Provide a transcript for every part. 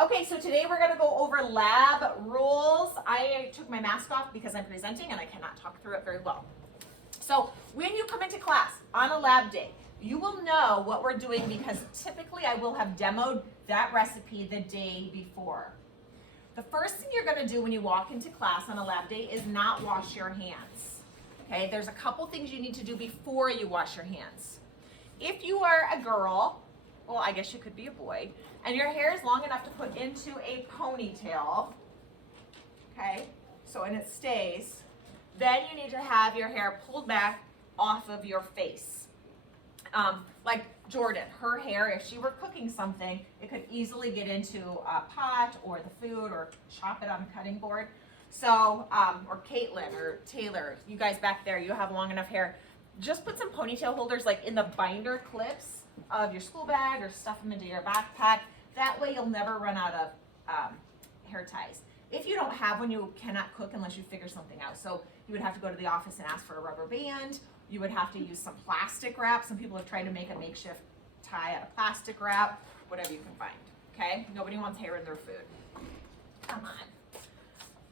Okay, so today we're gonna go over lab rules. I took my mask off because I'm presenting and I cannot talk through it very well. So when you come into class on a lab day, you will know what we're doing because typically I will have demoed that recipe the day before. The first thing you're gonna do when you walk into class on a lab day is not wash your hands. Okay, there's a couple things you need to do before you wash your hands. If you are a girl, well, I guess you could be a boy, and your hair is long enough to put into a ponytail, okay, so and it stays, then you need to have your hair pulled back off of your face. Like Jordan, her hair, if she were cooking something, it could easily get into a pot or the food or chop it on a cutting board. So, or Caitlin or Taylor, you guys back there, you have long enough hair. Just put some ponytail holders like in the binder clips of your school bag or stuff them into your backpack. That way you'll never run out of hair ties. If you don't have one, you cannot cook unless you figure something out. So you would have to go to the office and ask for a rubber band. You would have to use some plastic wrap. Some people have tried to make a makeshift tie out of plastic wrap, whatever you can find, okay? Nobody wants hair in their food. Come on.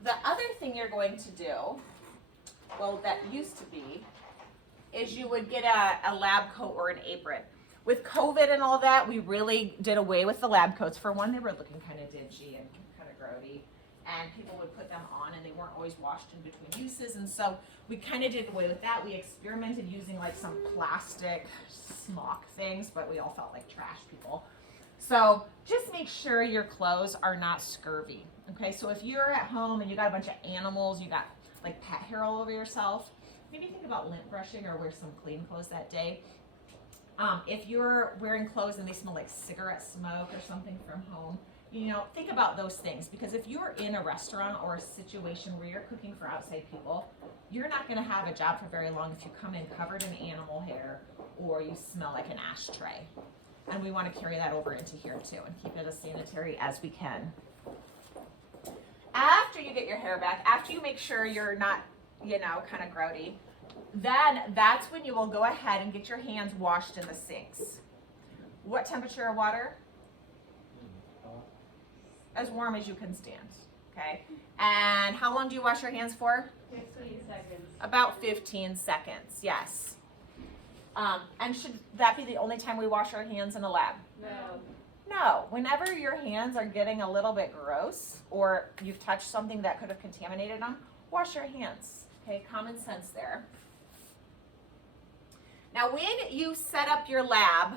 The other thing you're going to do, well, that used to be, is you would get a lab coat or an apron. With COVID and all that, we really did away with the lab coats. For one, they were looking kind of dingy and kind of grody, and people would put them on and they weren't always washed in between uses, and so we kind of did away with that. We experimented using like some plastic smock things, but we all felt like trash people. So just make sure your clothes are not scurvy, okay? So if you're at home and you got a bunch of animals, you got like pet hair all over yourself, maybe think about lint brushing or wear some clean clothes that day. If you're wearing clothes and they smell like cigarette smoke or something from home, you know, think about those things, because if you're in a restaurant or a situation where you're cooking for outside people, you're not going to have a job for very long if you come in covered in animal hair or you smell like an ashtray. And we want to carry that over into here too and keep it as sanitary as we can. After you get your hair back, after you make sure you're not, you know, kind of grody, then that's when you will go ahead and get your hands washed in the sinks. What temperature of water? As warm as you can stand, okay? And how long do you wash your hands for? 15 seconds. About 15 seconds, yes. And should that be the only time we wash our hands in a lab? No. No, whenever your hands are getting a little bit gross or you've touched something that could have contaminated them, wash your hands, okay? Common sense there. Now, when you set up your lab,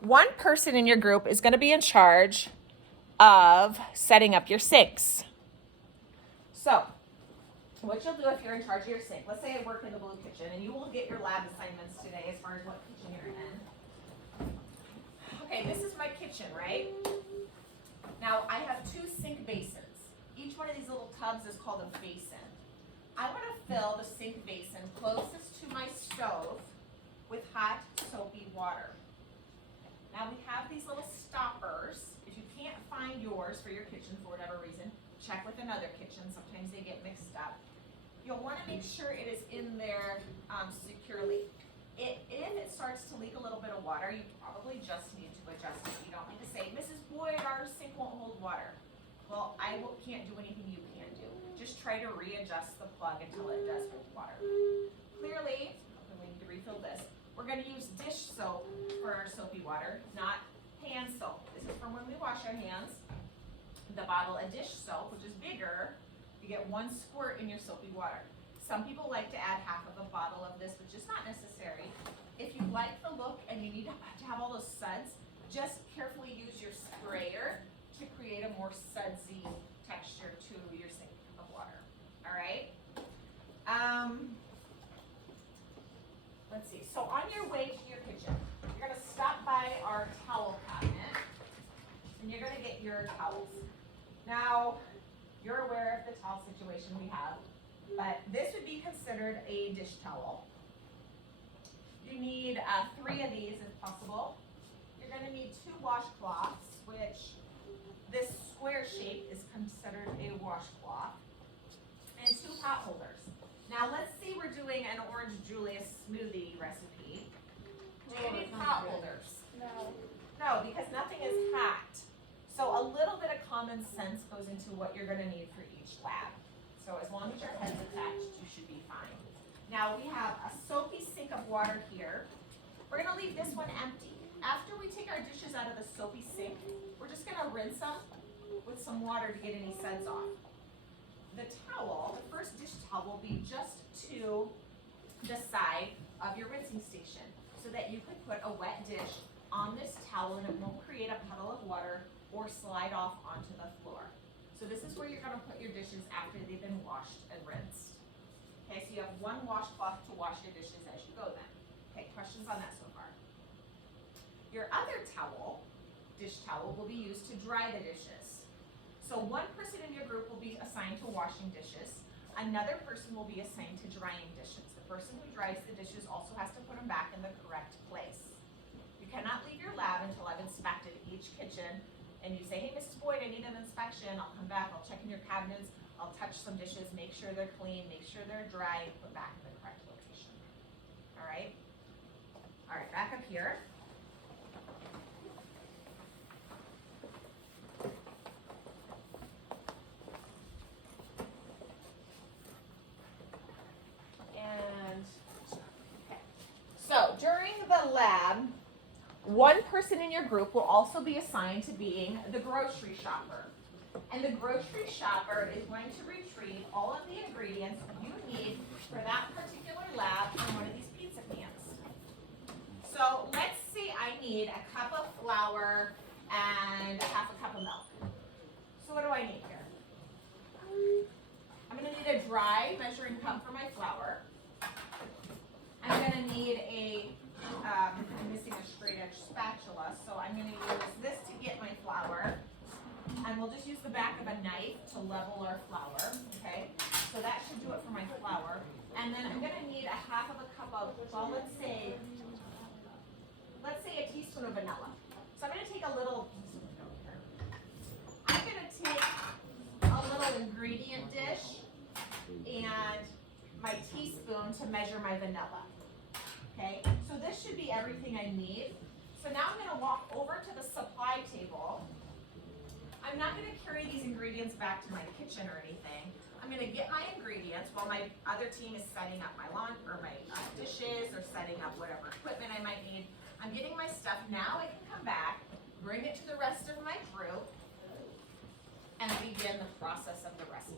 one person in your group is going to be in charge of setting up your sinks. So, what you'll do if you're in charge of your sink, let's say I work in the blue kitchen, and you will get your lab assignments today as far as what kitchen you're in. Okay, this is my kitchen, right? Now, I have 2 sink basins. Each one of these little tubs is called a basin. I want to fill the sink basin closest to my stove with hot, soapy water. Now, we have these little stoppers. If you can't find yours for your kitchen for whatever reason, check with another kitchen. Sometimes they get mixed up. You'll want to make sure it is in there securely. If it starts to leak a little bit of water, you probably just need to adjust it. You don't need to say, Mrs. Boyd, our sink won't hold water. Well, can't do anything you can do. Just try to readjust the plug until it does hold water. Clearly, we need to refill this. We're going to use dish soap for our soapy water, not hand soap. This is from when we wash our hands. The bottle of dish soap, which is bigger, you get 1 squirt in your soapy water. Some people like to add half of a bottle of this, which is not necessary. If you like the look and you need to have all those suds, just carefully use your sprayer to create a more sudsy texture to your sink of water. All right? Let's see. So on your way to your kitchen, you're going to stop by our towel cabinet, and you're going to get your towels. Now, you're aware of the towel situation we have, but this would be considered a dish towel. You need 3 of these if possible. You're going to need 2 washcloths, which this square shape is considered a washcloth, and 2 pot holders. Now let's see, we're doing an Orange Julius smoothie recipe. Do you need pot holders? No. No, because nothing is hot. So a little common sense goes into what you're gonna need for each lab. So as long as your head's attached, you should be fine. Now we have a soapy sink of water here. We're gonna leave this one empty. After we take our dishes out of the soapy sink, we're just gonna rinse them with some water to get any suds off. The towel, the first dish towel will be just to the side of your rinsing station so that you could put a wet dish on this towel and it won't create a puddle of water or slide off onto the floor. So this is where you're gonna put your dishes after they've been washed and rinsed. Okay, so you have one washcloth to wash your dishes as you go then. Okay, questions on that so far? Your other towel, dish towel, will be used to dry the dishes. So one person in your group will be assigned to washing dishes. Another person will be assigned to drying dishes. The person who dries the dishes also has to put them back in the correct place. You cannot leave your lab until I've inspected each kitchen and you say, hey, Mrs. Boyd, I need an inspection. I'll come back, I'll check in your cabinets, I'll touch some dishes, make sure they're clean, make sure they're dry, and put back in the correct location. All right? All right, back up here. And, okay. So during the lab, one person in your group will also be assigned to being the grocery shopper. And the grocery shopper is going to retrieve all of the ingredients you need for that particular lab from one of these pizza pans. So let's say I need a cup of flour and half a cup of milk. So what do I need here? I'm going to need a dry measuring cup for my flour. I'm going to need I'm missing a straight edge spatula, so I'm going to use this to get my flour. And we'll just use the back of a knife to level our flour, okay? So that should do it for my flour. And then I'm going to need a half of a cup of, well, let's say a teaspoon of vanilla. So I'm going to take a little, I'm going to take a little ingredient dish and my teaspoon to measure my vanilla. Okay, so this should be everything I need. So now I'm going to walk over to the supply table. I'm not going to carry these ingredients back to my kitchen or anything. I'm going to get my ingredients while my other team is setting up my my dishes or setting up whatever equipment I might need. I'm getting my stuff. Now I can come back, bring it to the rest of my group, and begin the process of the recipe.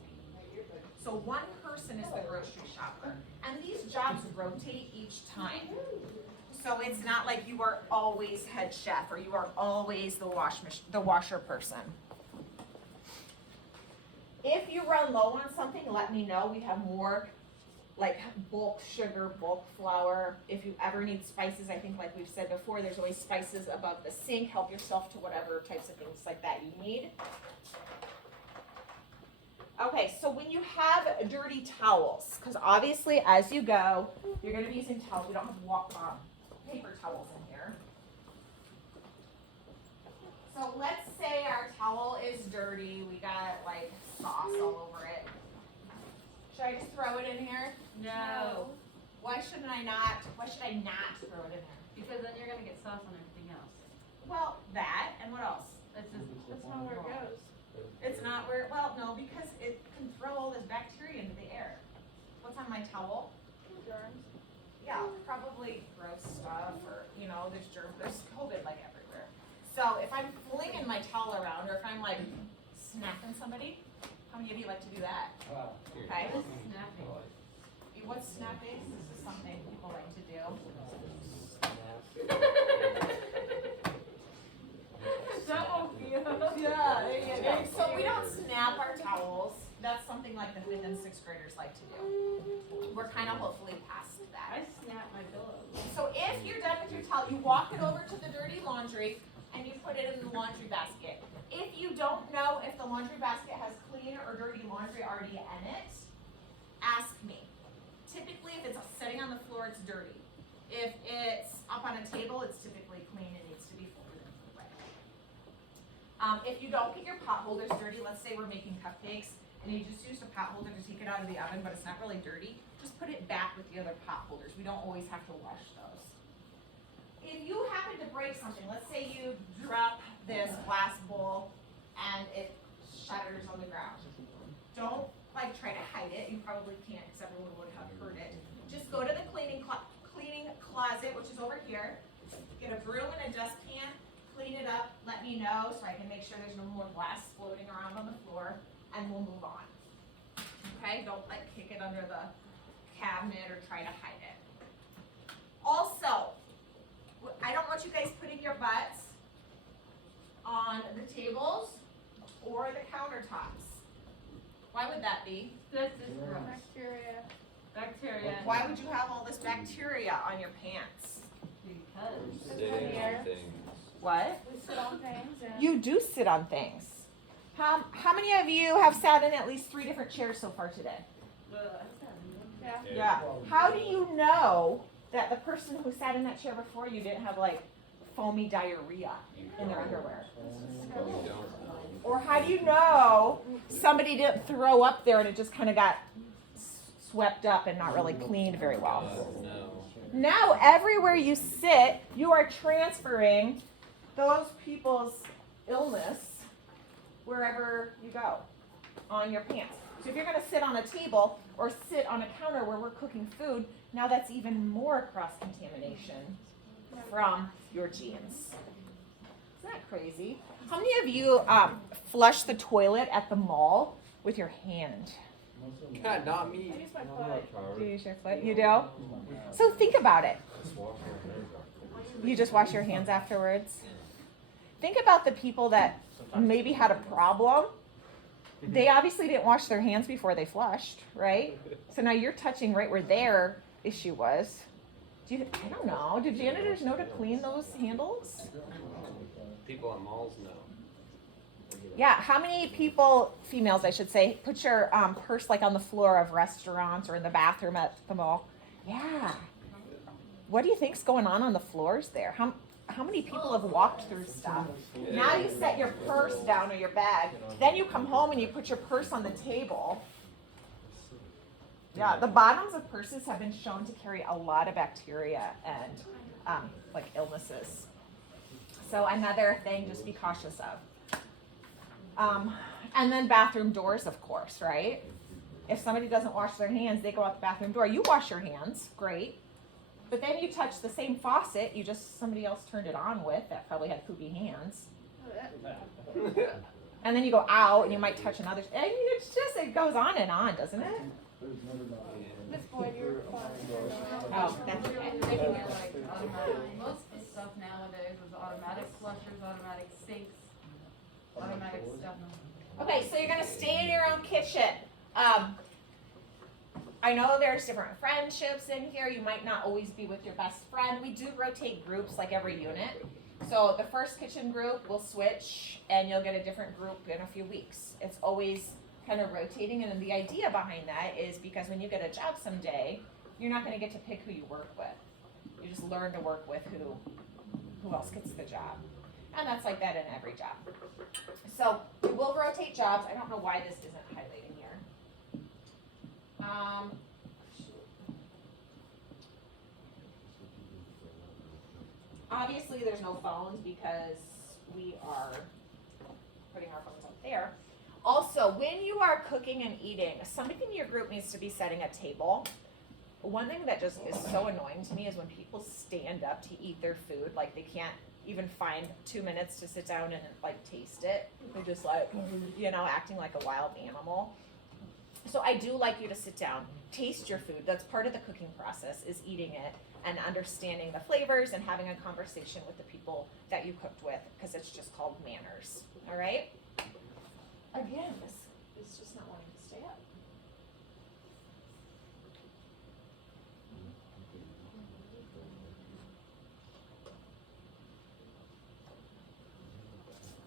So one person is the grocery shopper, and these jobs rotate each time. So it's not like you are always head chef or you are always the washer person. If you run low on something, let me know. We have more like bulk sugar, bulk flour. If you ever need spices, I think like we've said before, there's always spices above the sink. Help yourself to whatever types of things like that you need. Okay, so when you have dirty towels, because obviously as you go, you're going to be using towels. We don't have paper towels in here. So let's say our towel is dirty. We got like sauce all over it. Should I just throw it in here? No. Why should I not throw it in there? Because then you're gonna get sauce on everything else. Well, that and what else? That's not where it goes. It's not where, well, no, because it can throw all this bacteria into the air. What's on my towel? Germs. Yeah, probably gross stuff or, there's germs, there's COVID like everywhere. So if I'm flinging my towel around or if I'm like snapping somebody, how many of you like to do that? Okay. What is snapping? What's snapping? This is something people like to do. Yeah, there you go. So we don't snap our towels. That's something like the 5th and 6th graders like to do. We're kind of hopefully past that. I snap my pillow. So if you're done with your towel, you walk it over to the dirty laundry and you put it in the laundry basket. If you don't know if the laundry basket has clean or dirty laundry already in it, ask me. Typically, if it's sitting on the floor, it's dirty. If it's up on a table, it's typically clean and needs to be folded and put away. If you don't get your pot holders dirty, let's say we're making cupcakes and you just used a pot holder to take it out of the oven, but it's not really dirty, just put it back with the other pot holders. We don't always have to wash those. If you happen to break something, let's say you drop this glass bowl and it probably can't because everyone would have heard it. Just go to the cleaning closet, which is over here. Get a broom and a dustpan, clean it up, let me know so I can make sure there's no more glass floating around on the floor, and we'll move on. Okay, don't like kick it under the cabinet or try to hide it. Also, I don't want you guys putting your butts on the tables or the countertops. Why would that be? This is gross. Bacteria. Bacteria. Why would you have all this bacteria on your pants? Because. Sitting on What? We sit on things and. You do sit on things. How many of you have sat in at least 3 different chairs so far today? Yeah. Yeah. How do you know that the person who sat in that chair before you didn't have like foamy diarrhea in their underwear? Or how do you know somebody didn't throw up there and it just kind of got swept up and not really cleaned very well? Now everywhere you sit, you are transferring those people's illness wherever you go on your pants. So if you're going to sit on a table or sit on a counter where we're cooking food, now that's even more cross-contamination from your jeans. Isn't that crazy? How many of you flush the toilet at the mall with your hand? God, not me. I use my foot. Do you use your foot? You do? So think about it. You just wash your hands afterwards? Think about the people that maybe had a problem. They obviously didn't wash their hands before they flushed, right? So now you're touching right where their issue was. I don't know. Do janitors know to clean those handles? People at malls know. Yeah, how many people, females I should say, put your purse like on the floor of restaurants or in the bathroom at the mall? Yeah. What do you think's going on the floors there? How many people have walked through stuff? Now you set your purse down or your bag. Then you come home and you put your purse on the table. Yeah, the bottoms of purses have been shown to carry a lot of bacteria and like illnesses. So another thing, just be cautious of. And then bathroom doors, of course, right? If somebody doesn't wash their hands, they go out the bathroom door. You wash your hands, great. But then you touch the same faucet somebody else turned it on with that probably had poopy hands. And then you go out and you might touch another. I mean, it goes on and on, doesn't it? Miss Boyd, you're fine. Oh, that's okay. Most of the stuff nowadays is automatic flushers, automatic sinks, automatic stuff. Okay, so you're gonna stay in your own kitchen. I know there's different friendships in here. You might not always be with your best friend. We do rotate groups like every unit. So the first kitchen group will switch and you'll get a different group in a few weeks. It's always kind of rotating, and then the idea behind that is because when you get a job someday, you're not gonna get to pick who you work with. You just learn to work with who else gets the job. And that's like that in every job. So we will rotate jobs. I don't know why this isn't highlighting here. Obviously there's no phones because we are putting our phones up there. Also, when you are cooking and eating, somebody in your group needs to be setting a table. One thing that just is so annoying to me is when people stand up to eat their food, like they can't even find 2 minutes to sit down and like taste it. They're just like, acting like a wild animal. So I do like you to sit down, taste your food. That's part of the cooking process, is eating it and understanding the flavors and having a conversation with the people that you cooked with, because it's just called manners. All right? Again, this is just not wanting to stay up.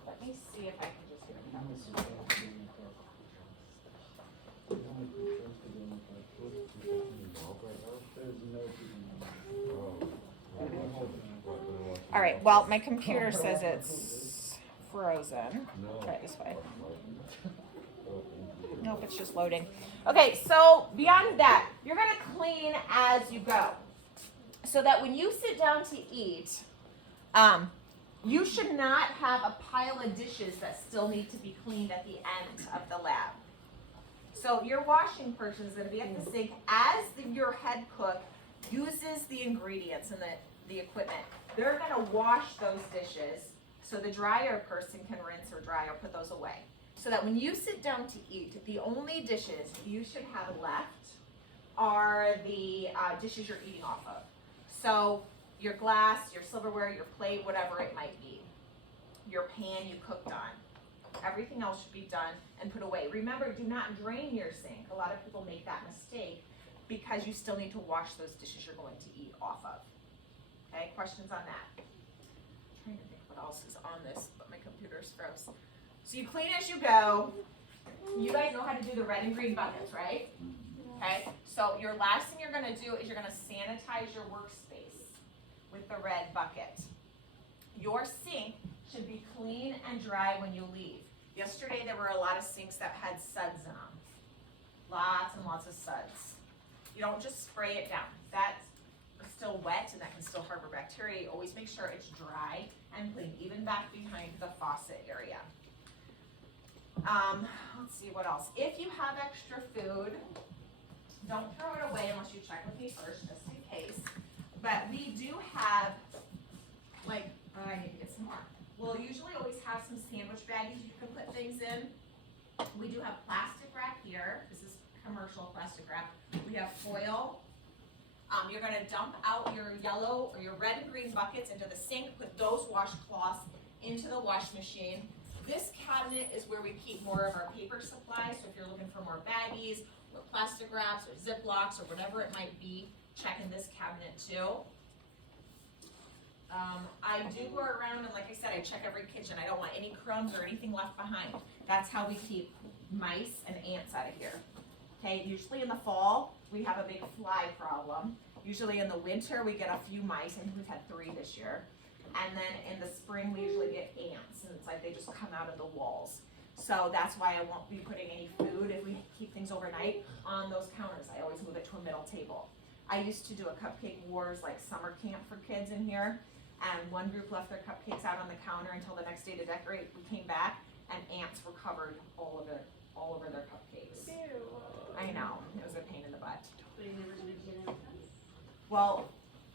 Let me see if I can just hear this. All right, well, my computer says it's frozen. Try it this way. Nope, it's just loading. Okay, so beyond that, you're gonna clean as you go. So that when you sit down to eat, you should not have a pile of dishes that still need to be cleaned at the end of the lab. So your washing person is gonna be at the sink as your head cook uses the ingredients and the equipment. They're gonna wash those dishes so the dryer person can rinse or dry or put those away. So that when you sit down to eat, the only dishes you should have left are the dishes you're eating off of. So your glass, your silverware, your plate, whatever it might be. Your pan you cooked on. Everything else should be done and put away. Remember, do not drain your sink. A lot of people make that mistake because you still need to wash those dishes you're going to eat off of. Okay, questions on that? I'm trying to think what else is on this, but my computer's froze. So you clean as you go. You guys know how to do the red and green buckets, right? Okay, so your last thing you're gonna do is you're gonna sanitize your workspace with the red bucket. Your sink should be clean and dry when you leave. Yesterday there were a lot of sinks that had suds in them. Lots and lots of suds. You don't just spray it down. That's still wet and that can still harbor bacteria. You always make sure it's dry and clean, even back behind the faucet area. Let's see what else. If you have extra food, don't throw it away unless you check with me first, just in case. But we do have, like, I need to get some more. We'll usually always have some sandwich baggies you can put things in. We do have plastic wrap here. This is commercial plastic wrap. We have foil. You're gonna dump out your yellow or your red and green buckets into the sink, put those washcloths into the wash machine. This cabinet is where we keep more of our paper supplies, so if you're looking for more baggies, or plastic wraps, or Ziplocs, or whatever it might be, check in this cabinet too. I do go around and like I said, I check every kitchen. I don't want any crumbs or anything left behind. That's how we keep mice and ants out of here. Okay, usually in the fall, we have a big fly problem. Usually in the winter, we get a few mice, and we've had 3 this year. And then in the spring, we usually get ants, and it's like they just come out of the walls. So that's why I won't be putting any food, if we keep things overnight, on those counters. I always move it to a middle table. I used to do a cupcake wars, like summer camp for kids in here, and one group left their cupcakes out on the counter until the next day to decorate. We came back, and ants were covered all over their cupcakes. Ew. I know, it was a pain in the butt. But you're never gonna get it. Well,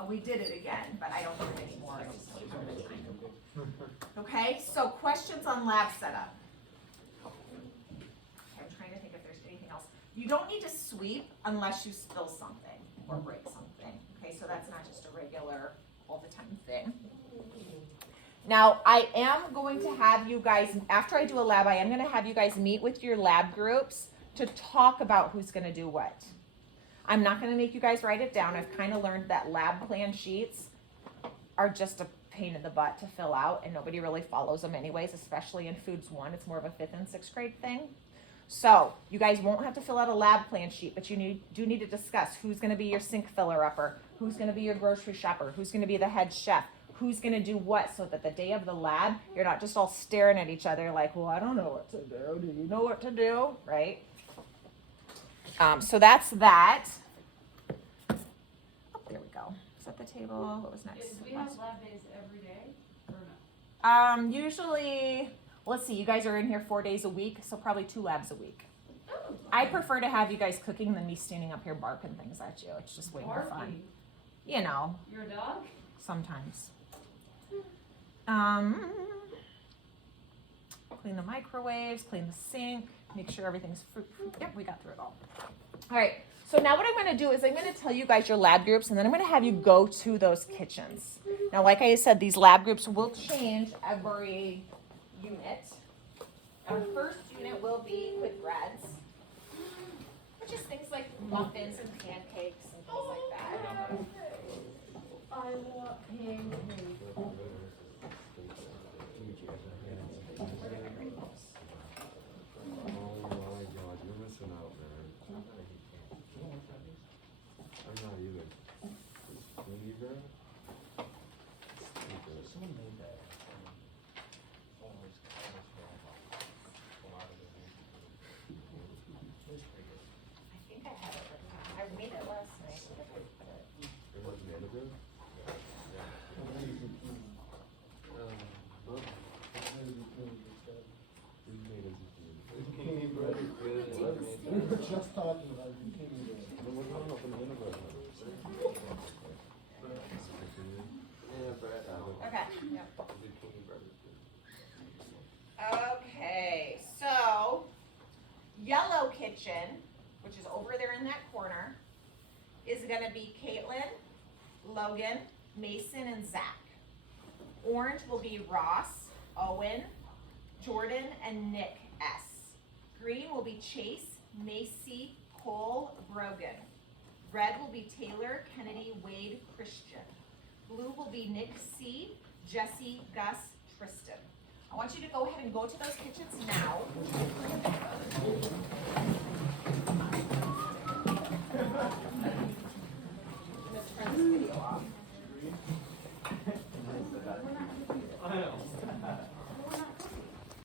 we did it again, but I don't do it anymore. I just don't have the time. Okay, so questions on lab setup. I'm trying to think if there's anything else. You don't need to sweep unless you spill something or break something. Okay, so that's not just a regular all the time thing. Now, I am going to have you guys, after I do a lab, I am going to have you guys meet with your lab groups to talk about who's going to do what. I'm not going to make you guys write it down. I've kind of learned that lab plan sheets are just a pain in the butt to fill out, and nobody really follows them anyways, especially in Foods 1. It's more of a 5th and 6th grade thing. So you guys won't have to fill out a lab plan sheet, but you do need to discuss who's going to be your sink filler upper, who's going to be your grocery shopper, who's going to be the head chef, who's going to do what, so that the day of the lab, you're not just all staring at each other like, well, I don't know what to do. Do you know what to do? Right? So that's that. Oh, there we go. Set the table. What was next? Do we have lab days every day or no? Usually, let's see, you guys are in here 4 days a week, so probably 2 labs a week. I prefer to have you guys cooking than me standing up here barking things at you. It's just way more fun. Barking. You know, Your dog? sometimes. Clean the microwaves, clean the sink, make sure everything's Yep, we got through it all. All right, so now what I'm going to do is I'm going to tell you guys your lab groups, and then I'm going to have you go to those kitchens. Now, like I said, these lab groups will change every unit. Our first unit will be quick breads, which is things like muffins and pancakes and things like that. I want pancakes. Oh my God, you're missing out, man. I'm not either. When you grab? Someone made that. I think I have it written down. I made it last night. It wasn't edited? just talking about you came in there. Then we're going up in the universe. Yeah, Brad. Okay, yep. Zucchini bread is good. Okay, so Yellow Kitchen, which is over there in that corner, is gonna be Caitlin, Logan, Mason, and Zach. Orange will be Ross, Owen, Jordan, and Nick S. Green will be Chase, Macy, Cole, Brogan. Red will be Taylor, Kennedy, Wade, Christian. Blue will be Nick C, Jesse, Gus, Tristan. I want you to go ahead and go to those kitchens now.